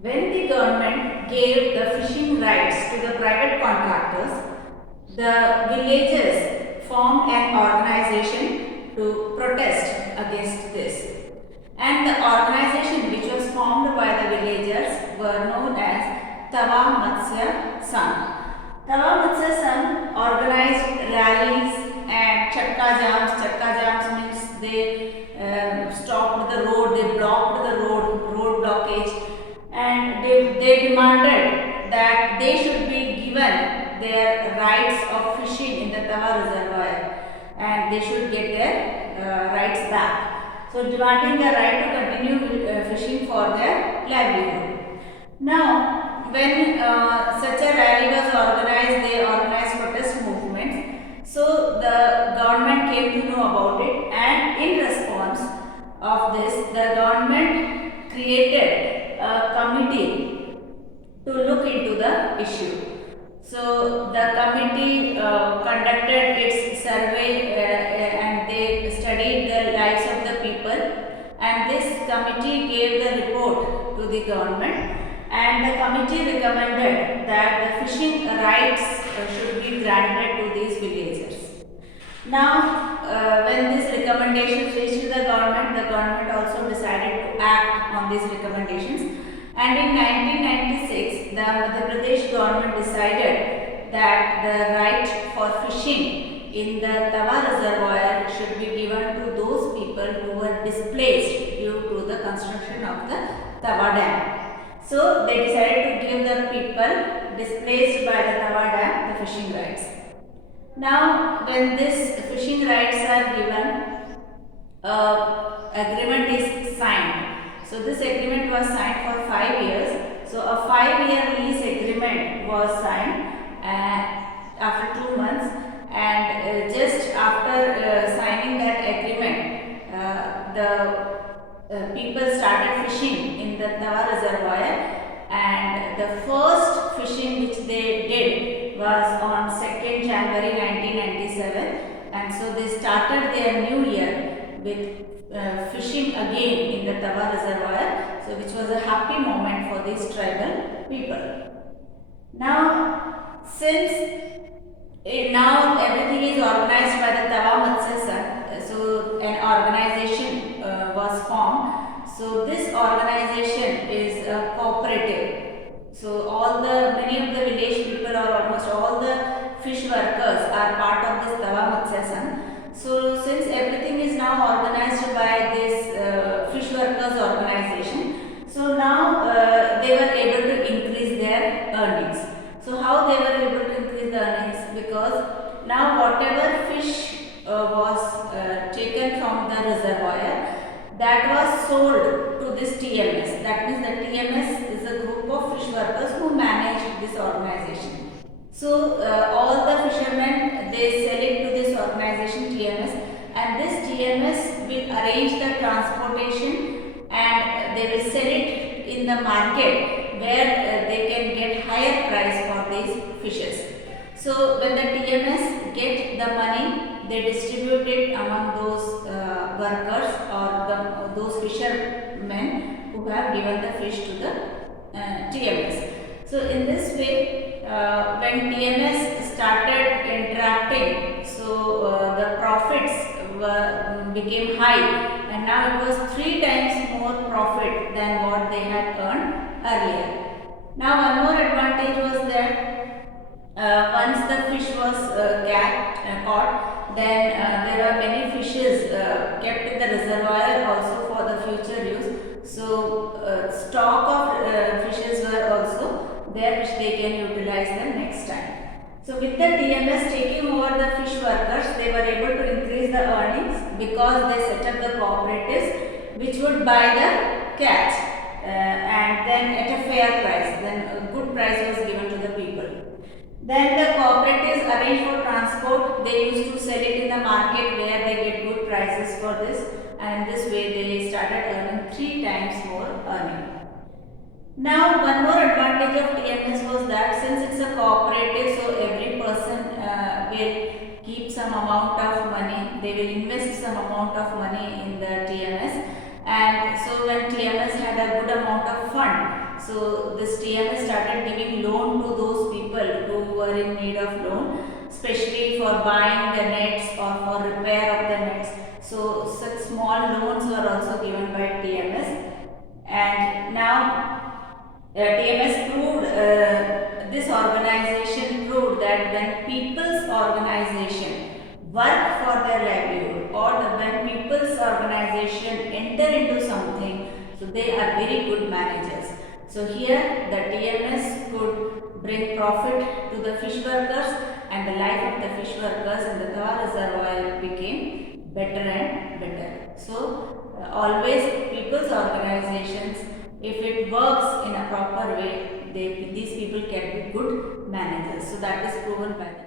When the government gave the fishing rights to the private contractors, the villagers formed an organization to protest against this. And the organization which was formed by the villagers were known as Tawa Matsya Sangh. Tawa Matsya Sangh organized rallies and chatka jams. Chatka jams means they stopped the road, they blocked the road blockage, and they demanded that they should be given their rights of fishing in the Tawa reservoir and they should get their rights back. So demanding the right to continue fishing for their livelihood. Now, when such a rally was organized, they organized protest movements. So the government came to know about it, and in response of this, the government created a committee to look into the issue. So the committee conducted its survey and they studied the lives of the people, and this committee gave the report to the government, and the committee recommended that the fishing rights should be granted to these villagers. Now, when these recommendations reached the government also decided to act on these recommendations. And in 1996, the Madhya Pradesh government decided that the right for fishing in the Tawa reservoir should be given to those people who were displaced due to the construction of the Tawa dam. So they decided to give the people displaced by the Tawa dam the fishing rights. Now, when these fishing rights are given, agreement is signed. So this agreement was signed for 5 years. So a 5-year lease agreement was signed after 2 months, and just after signing that agreement, the people started fishing in the Tawa reservoir, and the first fishing which they did was on 2nd January 1997, and so they started their new year with fishing again in the Tawa reservoir, so which was a happy moment for these tribal people. Now, since now everything is organized by the Tawa Matsya Sangh, so an organization was formed. So this organization is a cooperative. So many of the village people or almost all the fish workers are part of this Tawa Matsya Sangh. So since everything is now organized by this fish workers organization, so now they were able to increase their earnings. So how they were able to increase the earnings? Because now whatever fish was taken from the reservoir, that was sold to this TMS. That means the TMS is a group of fish workers who manage this organization. So all the fishermen, they sell it to this organization TMS, and this TMS will arrange the transportation and they will sell it in the market where they can get higher price for these fishes. So when the TMS get the money, they distribute it among those workers or those fishermen who have given the fish to the TMS. So in this way, when TMS started interacting, so the profits became high, and now it was 3 times more profit than what they had earned earlier. Now one more advantage was that once the fish was caught, then there are many fishes kept in the reservoir also for the future use. So stock of fishes were also there which they can utilize them next time. So with the TMS taking over the fish workers, they were able to increase the earnings because they set up the cooperatives which would buy the catch and then at a fair price. Then a good price was given to the people. Then the cooperatives arrange for transport. They used to sell it in the market where they get good prices for this, and in this way they started earning 3 times more earning. Now one more advantage of TMS was that since it's a cooperative, so every person will keep some amount of money, they will invest some amount of money in the TMS, and so when TMS had a good amount of fund, So this TMS started giving loan to those people who were in need of loan, especially for buying the nets or for repair of the nets. So such small loans were also given by TMS. And now TMS proved, this organization proved that when people's organization work for their livelihood, or when people's organization enter into something, so they are very good managers. So here the TMS could bring profit to the fish workers, and the life of the fish workers in the Tawa reservoir became better and better. So always people's organizations, if it works in a proper way, these people can be good managers. So that is proven by the